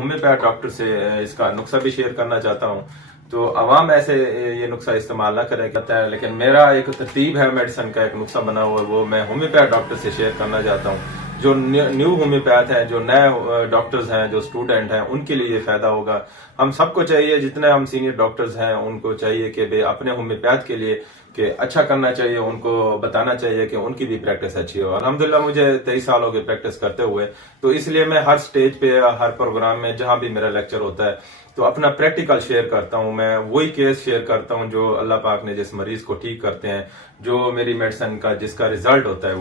Homeopath doctor से इसका नुस्खा भी शेयर करना चाहता हूँ। तो अवाम ऐसे ये नुस्खा इस्तेमाल ना करें कहता है, लेकिन मेरा एक तरतीब है मेडिसिन का, एक नुस्खा बना हुआ है, वो मैं होम्योपैथ डॉक्टर से शेयर करना चाहता हूँ। जो न्यू होम्योपैथ हैं, जो नए डॉक्टर्स हैं, जो स्टूडेंट हैं, उनके लिए ये फायदा होगा। हम सबको चाहिए, जितने हम सीनियर डॉक्टर्स हैं उनको चाहिए कि भाई अपने होम्योपैथ के लिए कि अच्छा करना चाहिए, उनको बताना चाहिए कि उनकी भी प्रैक्टिस अच्छी हो। अल्हम्दुलिल्लाह मुझे 23 साल हो गए प्रैक्टिस करते हुए, तो इसलिए मैं हर स्टेज पे, हर प्रोग्राम में, जहां भी मेरा लेक्चर होता है, तो अपना प्रैक्टिकल शेयर करता हूं। मैं वही केस शेयर करता हूं जो अल्लाह पाक ने जिस मरीज को ठीक करते हैं, जो मेरी मेडिसिन का जिसका रिजल्ट होता है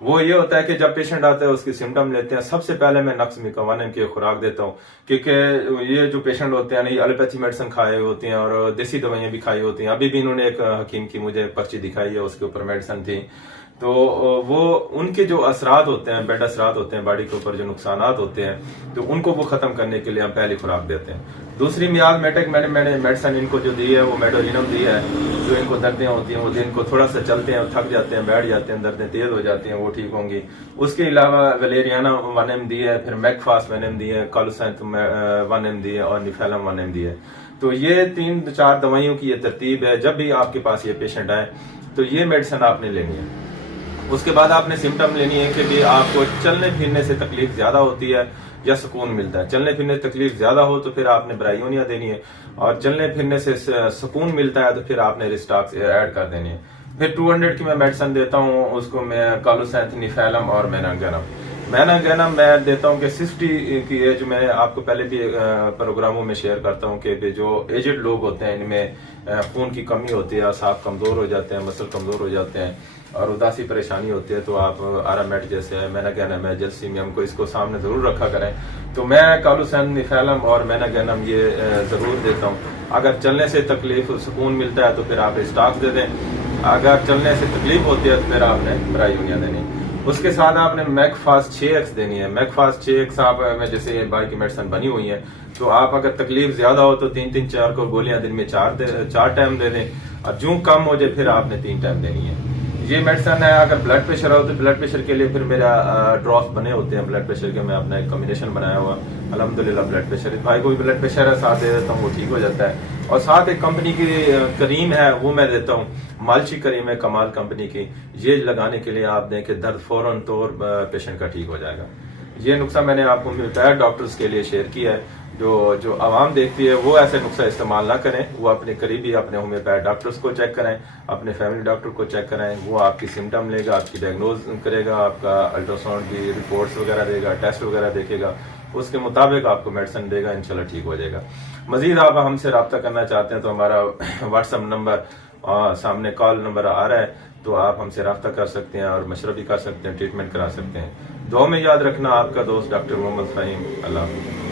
वो ये होता है कि जब पेशेंट आता है उसकी सिम्टम लेते हैं, सबसे पहले मैं नक्स मिकावानिम की खुराक देता हूँ, क्योंकि ये जो पेशेंट होते हैं, एलोपैथी मेडिसिन खाए होती हैं और देसी दवाइयां भी खाई होती हैं। अभी भी इन्होंने एक हकीम की मुझे पर्ची दिखाई है, उसके ऊपर मेडिसिन थी। तो वो उनके जो असरात होते हैं, बैड असरात होते हैं, बॉडी के ऊपर जो नुकसानात होते हैं, तो उनको वो खत्म करने के लिए हम पहली खुराक देते हैं। दूसरी मियाद मेटेक मैंने मेडिसिन इनको जो दी है वो मेडोलिनम दी है। जो इनको दर्दें होती हैं, वो दिन को थोड़ा सा चलते हैं, थक जाते हैं, बैठ जाते हैं, दर्दें तेज हो जाती हैं, वो ठीक होंगी। उसके अलावा वलेरियाना 1 mg दी है, फिर मैकफास्ट 1 mg दी है, कालुसेंथ 1 mg दी है और निफेलम 1 mg दी है। तो ये 3-4 दवाइयों की ये तरतीब है। जब भी आपके पास ये पेशेंट आए तो ये मेडिसिन आपने लेनी है। उसके बाद आपने सिम्टम लेनी है कि भी आपको चलने फिरने से तकलीफ ज्यादा होती है या सुकून मिलता है। चलने फिरने से तकलीफ ज्यादा हो तो फिर आपने ब्रायोनिया देनी है, और चलने फिरने से सुकून मिलता है तो फिर आपने रिस्टाक्स ऐड कर देनी है। फिर 200 की मैं मेडिसिन देता हूँ, उसको मैं कालुसेंथ, निफेलम और मैनागैनम मैं देता हूँ कि 60 की एज में, आपको पहले भी प्रोग्रामों में शेयर करता हूँ कि जो एजेड लोग होते हैं इनमें खून की कमी होती है, सांप कमजोर हो जाते हैं, मसल कमजोर हो जाते हैं और उदासी परेशानी होती है, तो आप आरामेट जैसे है, मैनागैनम है, जैल्सीमियम को इसको सामने जरूर रखा करें। तो मैं कालुसेंथ, निफेलम और मैनागैनम ये जरूर देता हूँ। अगर चलने से तकलीफ सुकून मिलता है तो फिर आप स्टाक्स दे दें, अगर चलने से तकलीफ होती है तो फिर आपने ब्रायोनिया देनी। उसके साथ आपने मैकफास्ट 6x देनी है। मैकफास्ट 6x आप में जैसे बाई की मेडिसिन बनी हुई है, तो आप अगर तकलीफ ज्यादा हो तो 3-4 को गोलियां दिन में 4 टाइम दे दें, और जो कम हो जाए फिर आपने 3 टाइम देनी है। ये मेडिसिन है। अगर ब्लड प्रेशर हो तो ब्लड प्रेशर के लिए फिर मेरा ड्रॉप्स बने होते हैं ब्लड प्रेशर के, मैं अपना एक कॉम्बिनेशन बनाया हुआ। अल्हम्दुलिल्लाह ब्लड प्रेशर, भाई को भी ब्लड प्रेशर है, साथ दे देता हूँ, वो ठीक हो जाता है। और साथ एक कंपनी की करीम है वो मैं देता हूँ, मालशी करीम है, कमाल कंपनी की। ये लगाने के लिए आप दें कि दर्द फौरन तौर पेशेंट का ठीक हो जाएगा। ये नुस्खा मैंने आपको होम्योपैथ डॉक्टर्स के लिए शेयर किया है। जो आवाम देखती है वो ऐसे नुस्खा इस्तेमाल ना करें, वो अपने करीबी अपने होम्योपैथ डॉक्टर्स को चेक करें, अपने फैमिली डॉक्टर को चेक करें। वो आपकी सिम्टम लेगा, आपकी डायग्नोज करेगा, आपका अल्ट्रासाउंड की रिपोर्ट्स वगैरह देगा, टेस्ट वगैरह देखेगा, उसके मुताबिक आपको मेडिसिन देगा, इंशाल्लाह ठीक हो जाएगा। मजीद आप हमसे रब्ता करना चाहते हैं तो हमारा व्हाट्सएप नंबर सामने कॉल नंबर आ रहा है, तो आप हमसे रब्ता कर सकते हैं और मशवरा भी कर सकते हैं, ट्रीटमेंट करा सकते हैं। दुआ में याद रखना, आपका दोस्त डॉक्टर मोहम्मद फ़हीम। अल्लाह।